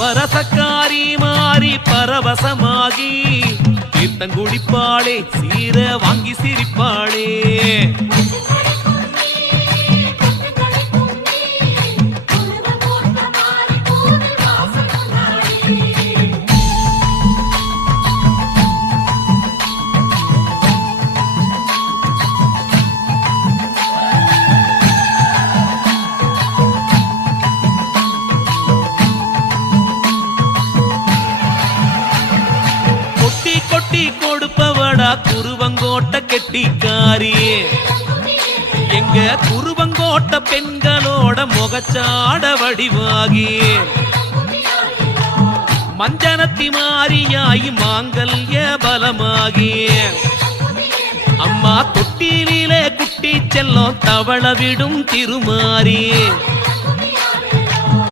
பரசக்காரி மாறி பரவசமாகி தீர்த்தங்குடிப்பாளே சீர வாங்கி சிரிப்பாளே கொட்டி கொடுப்பவடா குருவங்கோட்ட கெட்டிக்காரியே எங்க குருவங்கோட்ட பெண்களோட முகச்சாட வடிவாகி மஞ்சனத்தி மாறியாயி மாங்கல்ய பலமாகி அம்மா தொட்டிலே குட்டி செல்லம் தவள விடும் திருமாறி